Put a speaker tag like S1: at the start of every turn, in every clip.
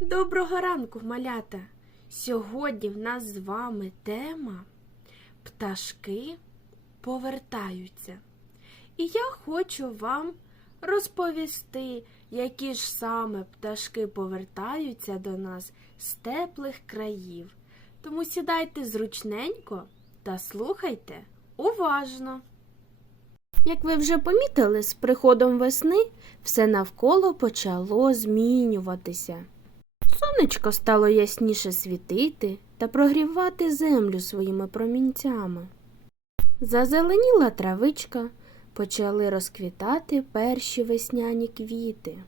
S1: Доброго ранку, малята! Сьогодні в нас з вами тема Пташки повертаються. І я хочу вам розповісти, які ж саме пташки повертаються до нас з теплих країв. Тому сідайте зручненько та слухайте уважно. Як ви вже помітили, з приходом весни все навколо почало змінюватися. Сонечко стало ясніше світити та прогрівати землю своїми промінцями. Зазеленіла травичка, почали розквітати перші весняні квіти.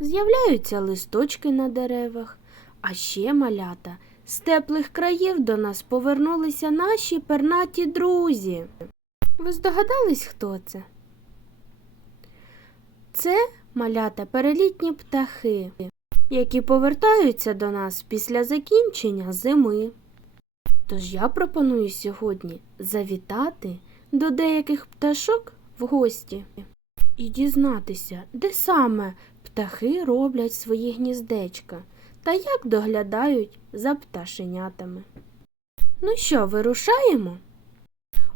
S1: З'являються листочки на деревах, а ще малята з теплих країв до нас повернулися наші пернаті друзі. Ви здогадались, хто це? Це малята перелітні птахи, які повертаються до нас після закінчення зими. Тож я пропоную сьогодні завітати до деяких пташок в гості і дізнатися, де саме птахи роблять свої гніздечка та як доглядають за пташенятами. Ну що, вирушаємо?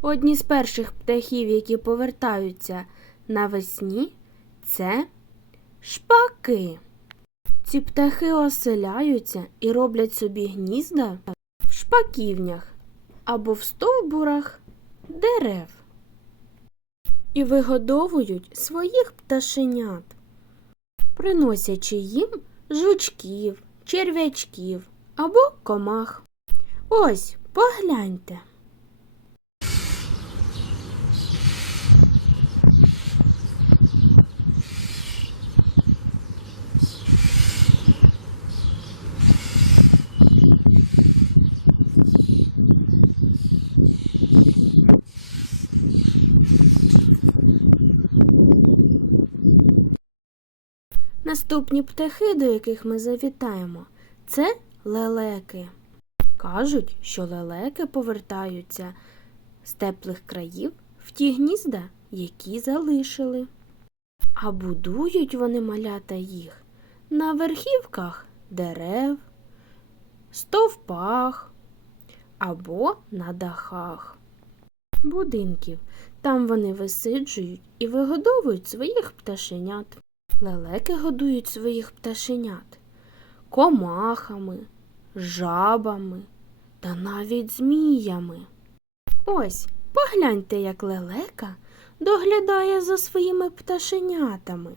S1: Одні з перших птахів, які повертаються навесні, це шпаки. Ці птахи оселяються і роблять собі гнізда в шпаківнях або в стовбурах дерев і вигодовують своїх пташенят, приносячи їм жучків, черв'ячків або комах. Ось, погляньте. Наступні птахи, до яких ми завітаємо, це лелеки. Кажуть, що лелеки повертаються з теплих країв в ті гнізда, які залишили. А будують вони малята їх на верхівках дерев, стовпах або на дахах будинків. Там вони висиджують і вигодовують своїх пташенят. Лелеки годують своїх пташенят комахами, жабами та навіть зміями. Ось, погляньте, як лелека доглядає за своїми пташенятами.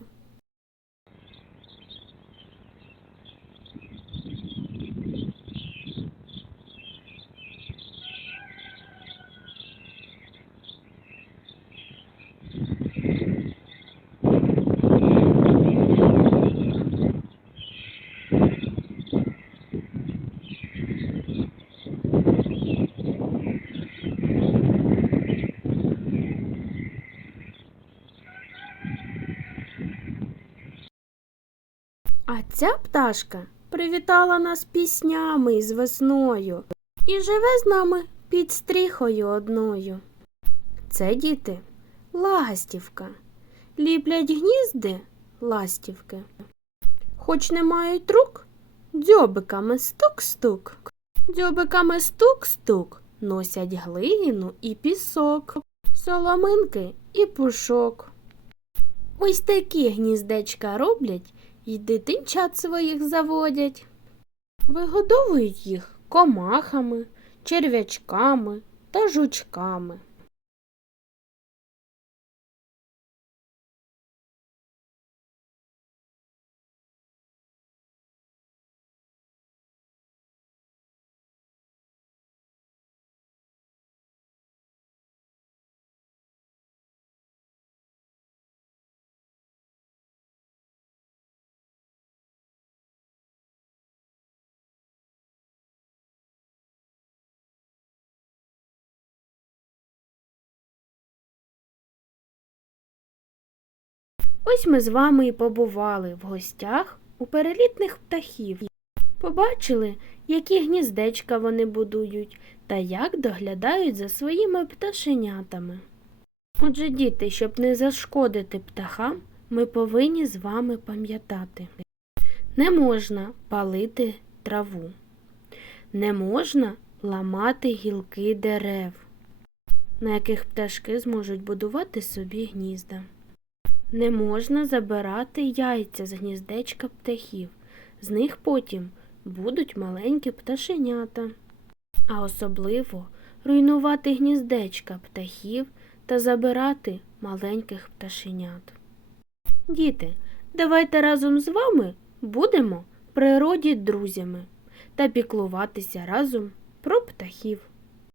S1: А ця пташка привітала нас піснями із весною і живе з нами під стріхою одною. Це діти ластівка. Ліплять гнізди ластівки. Хоч не мають рук, дзьобиками стук-стук. Дзьобиками стук-стук носять глину і пісок, соломинки і пушок. Ось такі гніздечка роблять й дитинчат своїх заводять. Вигодовують їх комахами, черв'ячками та жучками. Ось ми з вами і побували в гостях у перелітних птахів. Побачили, які гніздечка вони будують та як доглядають за своїми пташенятами. Отже, діти, щоб не зашкодити птахам, ми повинні з вами пам'ятати. Не можна палити траву. Не можна ламати гілки дерев, на яких пташки зможуть будувати собі гнізда. Не можна забирати яйця з гніздечка птахів. З них потім будуть маленькі пташенята. А особливо руйнувати гніздечка птахів та забирати маленьких пташенят. Діти, давайте разом з вами будемо природі друзями та піклуватися разом про птахів.